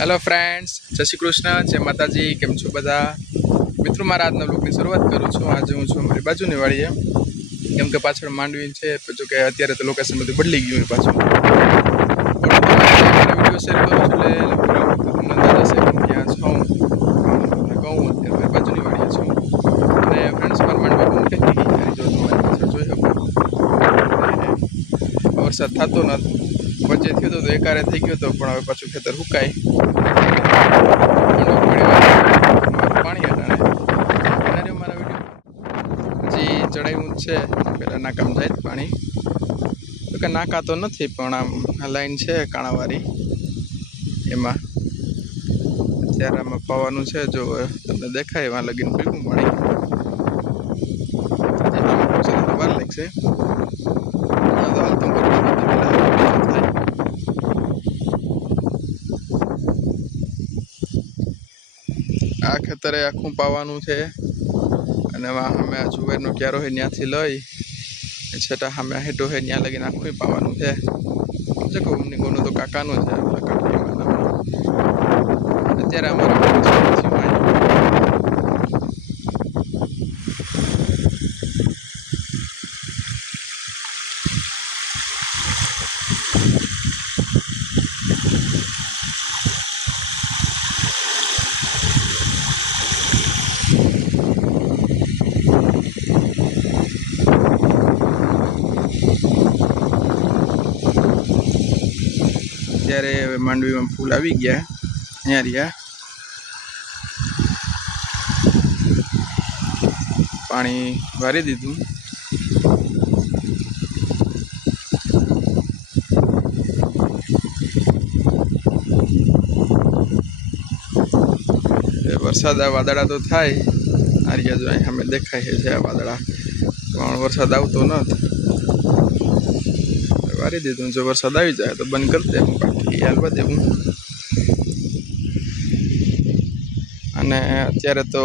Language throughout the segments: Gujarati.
હેલો ફ્રેન્ડ્સ, જય શ્રી કૃષ્ણ, જય માતાજી. કેમ છો બધા મિત્રો? મારા આજના બ્લોગની શરૂઆત કરું છું. આજે હું છું મારી બાજુની વાડીએ, કેમ કે પાછળ માંડવી છે. જો કે અત્યારે તો લોકેશન બધું બદલી ગયું હોય પાછું. વિડીયો શેર કરું છું એટલે તમને અંદાજ હશે કે ત્યાં છું. કહું અત્યારે મારી બાજુની વાડીએ છું. અને ફ્રેન્ડ્સ, મારી માંડવી બહુ મોટી થઈ ગઈ. જો તમારી પાછળ જોઈ શકો, વરસાદ થતો નથી. વચ્ચે થયો તો એકારે થઈ ગયો હતો, પણ હવે પાછું ખેતર સુકાય પાણી હટાણે મારા વિડીયો હજી ચડાવ્યું જ છે. પેલા નાકામ જાય પાણી, તો કે નાકા તો નથી, પણ આમ લાઈન છે કાણાવાળી, એમાં અત્યારે આમાં પાવાનું છે. જો તમને દેખાય એમાં લગીને પીવું પાણી વાર લાગશે. આ ખેતરે આખું પાવાનું છે. અને અમે આ જુવારનો ક્યારો હોય ત્યાંથી લઈ છતાં અમે હેઠો હોય ત્યાં લગીને આખું પાવાનું છે. જો કહું કોનું તો કાકાનું છે. અત્યારે અમારે અત્યારે માંડવીમાં ફૂલ આવી ગયા. અહીંયા રહ્યા પાણી વારી દીધું. વરસાદ આ વાદળા તો થાય. આ રહ્યા જો અહીં અમે દેખાય છે આ વાદળા, પણ વરસાદ આવતો નથી. વારી દીધું. જો વરસાદ આવી જાય તો બંધ કરી દેવું, બાકી હાલવા દેવું. અને અત્યારે તો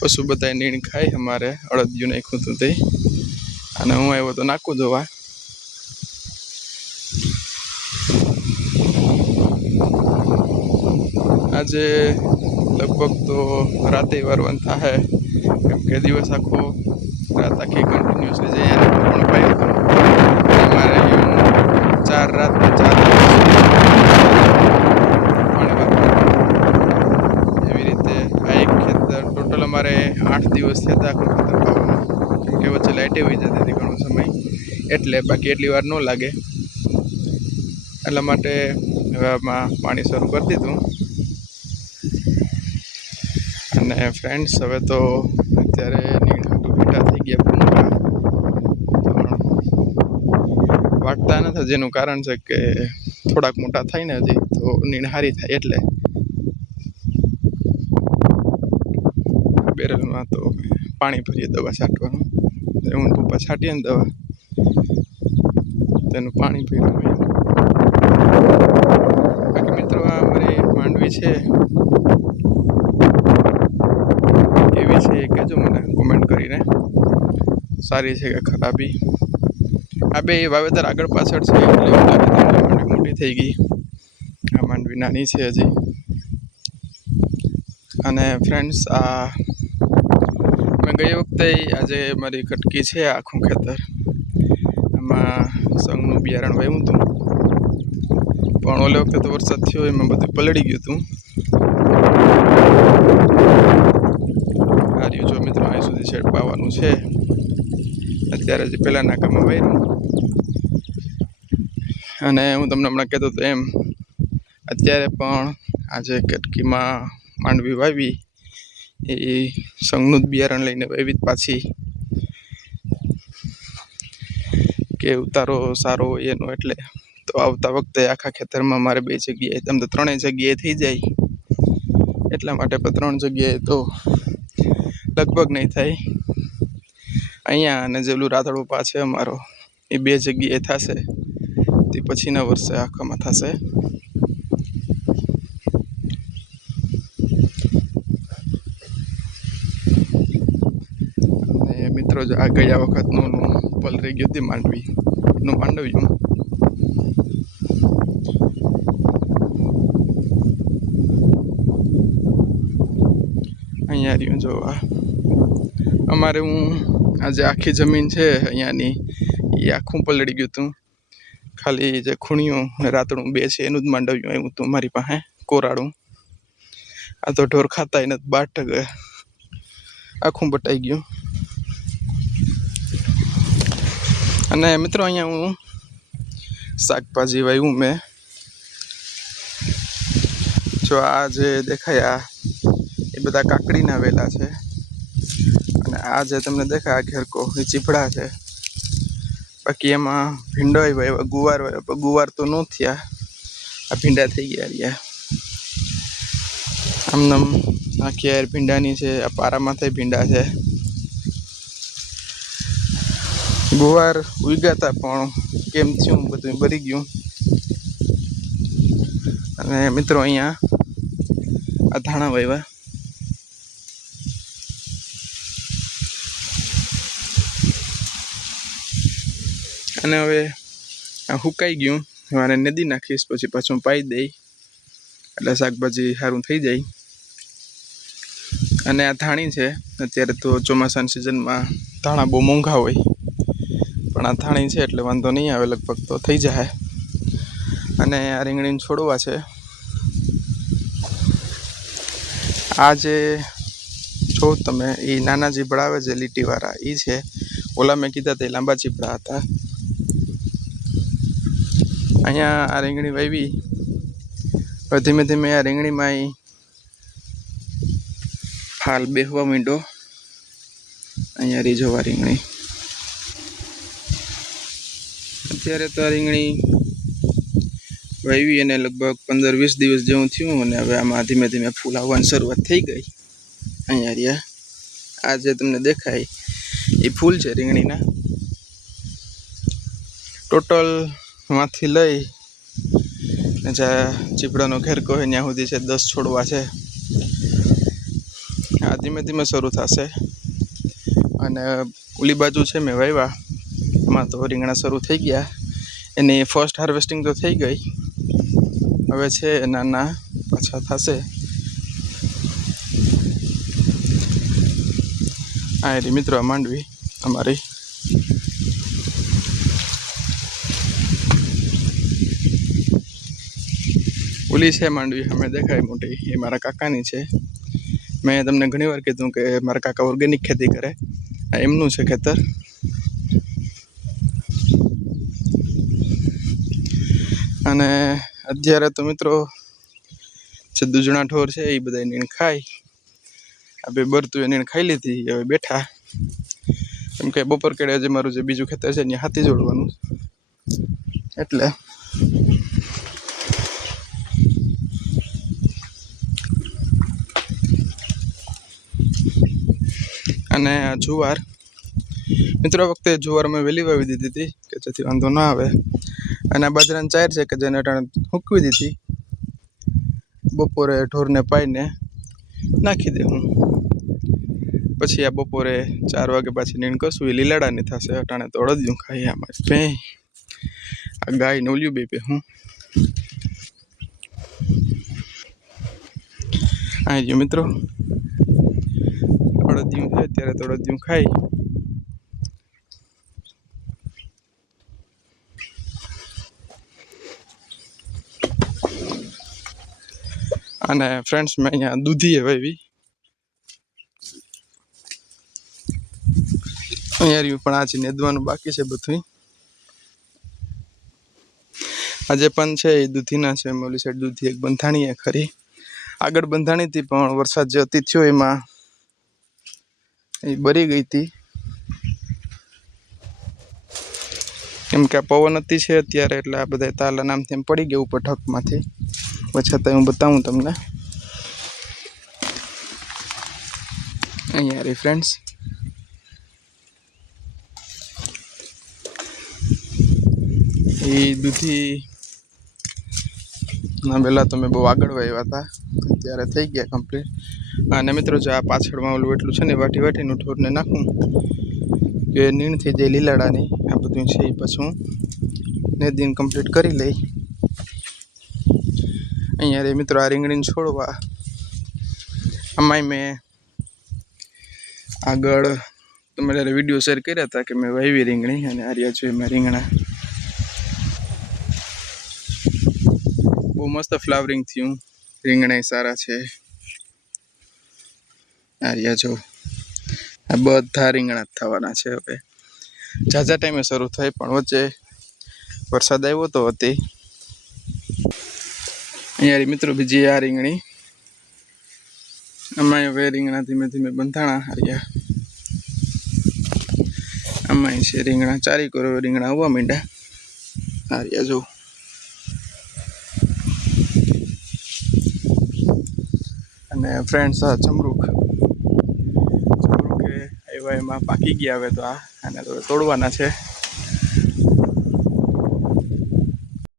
પશુ બધા નીણ ખાય. અમારે અડદિયું નાખ્યું હતું તે, અને હું આવ્યો તો નાખું જોવા. આજે લગભગ તો રાતે વારવાનું થાય, કેમ કે દિવસ આખો રાત આખી કન્ટિન્યુઅસલી જઈએ પણ ભાઈ અમારે 4 રાત ને 4 એવી રીતે આ એક ખેતર ટોટલ અમારે 8 દિવસ થયા હતા આખું ખેતર પાવાનું, કેમ કે વચ્ચે લાઇટે વહી જતી હતી ઘણો સમય, એટલે બાકી એટલી વાર ન લાગે. એટલા માટે હવે આમાં પાણી શરૂ કરી દીધું. અને ફ્રેન્ડ્સ, હવે તો અત્યારે નીણ બેઠા થઈ ગયા, પણ વાટતા નથી. જેનું કારણ છે કે થોડાક મોટા થાય ને હજી તો નીણ હારી થાય. એટલે બેરલમાં તો પાણી ભરીએ દવા છાંટવાનું. હું પપ્પા છાંટીએ ને દવા, તેનું પાણી પીવું. બાકી મિત્રો, આ અમારી માંડવી છે, કેવી છે કહેજો મને કોમેન્ટ કરીને. સારી છે કે ખરાબી? આ બે વાવેતર આગળ પાછળ છે, એટલે એવું લાગે માંડવી મોટી થઈ ગઈ. આ માંડવી નાની છે હજી. અને ફ્રેન્ડ્સ, આ મેં ગઈ વખતે આજે મારી કટકી છે આખું ખેતર, આમાં સંગનું બિયારણ વાવ્યું હતું, પણ ઓલે વખતે તો વરસાદ થયો એમાં બધું પલળી ગયું હતું. આ રહ્યું જો મિત્રો, અહીં સુધી શેડ પાવાનું છે. અત્યારે જે પહેલાં નાકામાં વાવ્યું. અને હું તમને હમણાં કહેતો હતો એમ, અત્યારે પણ આજે કટકીમાં માંડવી વાવી એ સંગનું જ બિયારણ લઈને વાવી પાછી, કે ઉતારો સારો હોય એનો. એટલે તો આવતા વખતે આખા ખેતરમાં મારે 2 જગ્યાએ, આમ તો 3 જગ્યાએ થઈ જાય, એટલા માટે 3 જગ્યાએ તો લગભગ નહીં થાય. અહીંયા અને જેલું રાતળું પા છે અમારો, એ 2 જગ્યાએ થશે. તે પછીના વર્ષે આખામાં થશે. અને મિત્રો, જો આ ગયા વખતનું પલરી ગયું હતી માંડવીનું માંડવ્યું. અહીંયા રહ્યું જોવા અમારે હું આજે આખી જમીન છે અહીંયાની એ આખું પલળી ગયું હતું. ખાલી જે ખૂણિયું ને રાતણું બે છે એનું જ માંડવ્યું આવ્યું હતું મારી પાસે કોરાડું. આ તો ઢોર ખાતા નથી 12% આખું બટાઈ ગયું. અને મિત્રો અહીંયા હું શાકભાજી વાવ્યું મેં. જો આ જે દેખાય એ બધા કાકડીના વેલા છે. અને આ જે તમને દેખાય આ ઘેરકો એ ચીપડા છે. બાકી એમાં ભીંડો વાવ્યા, ગુવાર વાવ્યા, ગુવાર તો ન થયા, આ ભીંડા થઈ ગયા રહ્યા. આમ આખી યાર ભીંડાની છે. આ પારામાં થઈ ભીંડા છે. ગુવાર ઉગાતા પણ કેમ થયું બધું બરી ગયું. અને મિત્રો અહીંયા આ ધાણા વાવ્યા. અને હવે આ સુકાઈ ગયું. મારે નદી નાખીશ પછી પાછું પાઈ દઈ એટલે શાકભાજી સારું થઈ જાય. અને આ ધાણી છે. અત્યારે તો ચોમાસાની સિઝનમાં ધાણા બહુ મોંઘા હોય, પણ આ ધાણી છે એટલે વાંધો નહીં આવે, લગભગ તો થઈ જાય. અને આ રીંગણીને છોડવા છે. આ જે જો તમે એ નાના ચીપડા આવે છે લીટીવાળા એ છે. ઓલા મેં કીધા તે લાંબા ચીપડા હતા. અહીંયા આ રીંગણી વાવી. હવે ધીમે ધીમે આ રીંગણીમાં ફાલ બેહવા માંડ્યો. અહીંયા રીઝોવા રીંગણી. અત્યારે તો આ રીંગણી વાવી અને લગભગ 15-20 દિવસ જેવું થયું. અને હવે આમાં ધીમે ધીમે ફૂલ આવવાની શરૂઆત થઈ ગઈ. અહીંયા રહ્યા આ જે તમને દેખાય એ ફૂલ છે રીંગણીના. ટોટલ માંથી લઈ જ્યાં ચીપડાનો ઘેરકો હોય ત્યાં સુધી છે 10 છોડવા છે. આ ધીમે ધીમે શરૂ થશે. અને ઓલી બાજુ છે મેં વાવ્યા એમાં તો રીંગણા શરૂ થઈ ગયા. એની ફર્સ્ટ હાર્વેસ્ટિંગ તો થઈ ગઈ. હવે છે નાના પાછા થશે. આ એરી મિત્રો માંડવી અમારી. ઓલી છે માંડવી અમે દેખાય મોટી, એ મારા કાકાની છે. મેં તમને ઘણી વાર કીધું કે મારા કાકા ઓર્ગેનિક ખેતી કરે. આ એમનું છે ખેતર. અને અત્યારે તો મિત્રો જે દૂજણા ઢોર છે એ બધા નીણ ખાય. આ બે બરતું એ નીણ ખાઈ લીધી. હવે બેઠા કેમ કે બપોર કેળે આજે મારું જે બીજું ખેતર છે ત્યાં હાથી જોડવાનું એટલે. અને આ જુવાર મિત્રો વખતે જુવાર મેં વહેલી વાવી દીધી હતી કે જેથી વાંધો ના આવે. અને આ બાજરાની ચાયર છે કે જેને અટાણે મૂકવી દીધી. બપોરે ઢોરને પાઈને નાખી દે હું. પછી આ બપોરે 4 વાગે પાછી નીણ કશું એ લીલાડાની થશે. અટાણે તો અડદિયું ખાઈ આમાં ભે આ ગાય ને ઓલ્યું બે હું આ જો મિત્રો અડદિયું છે. અત્યારે તો અડદિયું ખાઈ. અને ફ્રેન્ડ્સ મેં અહીંયા દૂધીએ વાવી. અહીંયા રહ્યું પણ આજે નેદવાનું બાકી છે બધું. આજે પણ છે એ દૂધીના છે. ઓલી સાઈડ દૂધી એક બંધાણી ખરી. આગળ બંધાણી હતી પણ વરસાદ જે અતિ થયો એમાં એ બરી ગઈ હતી. કેમ કે આ પવન હતી છે અત્યારે એટલે આ બધા તાલા નામથી એમ પડી ગયું ઉપર ઢકમાંથી. છતાં હું બતાવું તમને. અહીંયા રે ફ્રેન્ડ્સ એ દૂધી ના પહેલાં તો મેં બહુ આગળ વાવ્યા હતા. અત્યારે થઈ ગયા કમ્પ્લીટ. અને મિત્રો જો આ પાછળમાં ઓલું એટલું છે ને વાટી વાટીનું ઢોરને નાખું કે નીણ થઈ જાય લીલાડાની. આ બધું છે એ પછી હું નેદીને કમ્પ્લીટ કરી લઈ. અહીંયા રે મિત્રો આ રીંગણીને છોડવા આમાંય મેં આગળ તમે જ્યારે વિડીયો શેર કર્યા હતા કે મેં વાવી રીંગણી અને આર્યા છે મેં રીંગણા બહુ મસ્ત ફ્લાવરિંગ થયું રીંગણા સારા છે આર્યા જો આ બધા રીંગણા થવાના છે હવે ઝાઝા ટાઈમે શરૂ થાય પણ વચ્ચે વરસાદ આવ્યો તો હતી અહીંયા મિત્રો બીજી આ રીંગણી આમાં હવે રીંગણા ધીમે ધીમે બંધાણા હાર્યા આમાં છે રીંગણા ચારી કરો રીંગણા આવવા માંડ્યા હાર્યા જો અને ફ્રેન્ડ્સ આ ચમરૂખ એ આવ્યા એમાં પાકી ગયા હવે તો આ અને તો તોડવાના છે